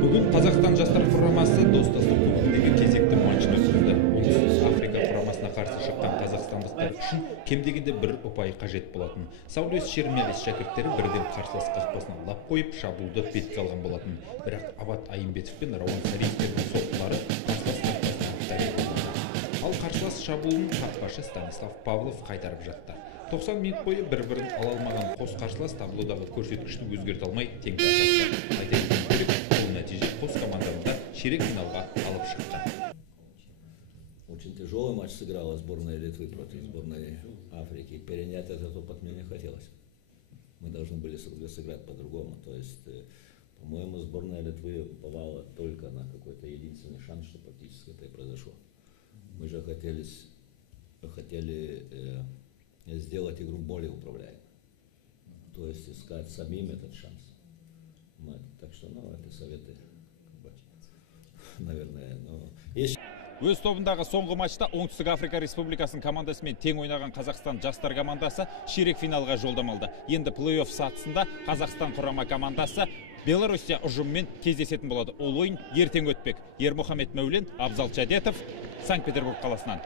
Бүгін Қазақстан жастар құрамасы достастық кубогындегі кезекті матчын өткізді. Оңтүстік Африка құрамасына қарсы шыққан қазақстандықтар үшін кем дегенде бір ұпай қажет болатын. Саулес Шермелес шәкірттері бірден қарсылас қақпасына лап қойып, шабуылды бетке алған болатын. Бірақ Абат Айымбетов пен Рауан Сариевтердің соққылары қарсылас қақпасына таяды. Ал қарсылас шабуылын қақпашы Станислав Павлов қайтарып жатты. 90 минут бойы бір-бірін ала алмаған қос қарсылас таблодағы көрсеткішті өзгерте алмай тең тартысты. Айта кету керек, бұл нәтиже қос команданы да ширек финалға алып шықты. Очень тяжелый матч сыграла сборная Литвы против сборной Африки. Перенять этот опыт мне не хотелось. Мы должны были сыграть по-другому. То есть, по-моему, сборная Литвы уповала только на какой-то единственный шанс, что практически это и произошло. Мы же хотели сделать игру более управляемой. То есть искать самим этот шанс. Так что, это советы, наверное. Өз тобындағы соңғы матчта Оңтүстік Африка Республикасының командасымен тең ойнаған Қазақстан жастар командасы ширек финалға жолдама алды. Енді плей-офф сатысында Қазақстан құрама командасы Белоруссия ұжымымен кездесетін болады. Ол ойын ертең өтпек. Ермұхамед Мәулен, Абзал Чадетов, Санкт-Петербург қаласынан.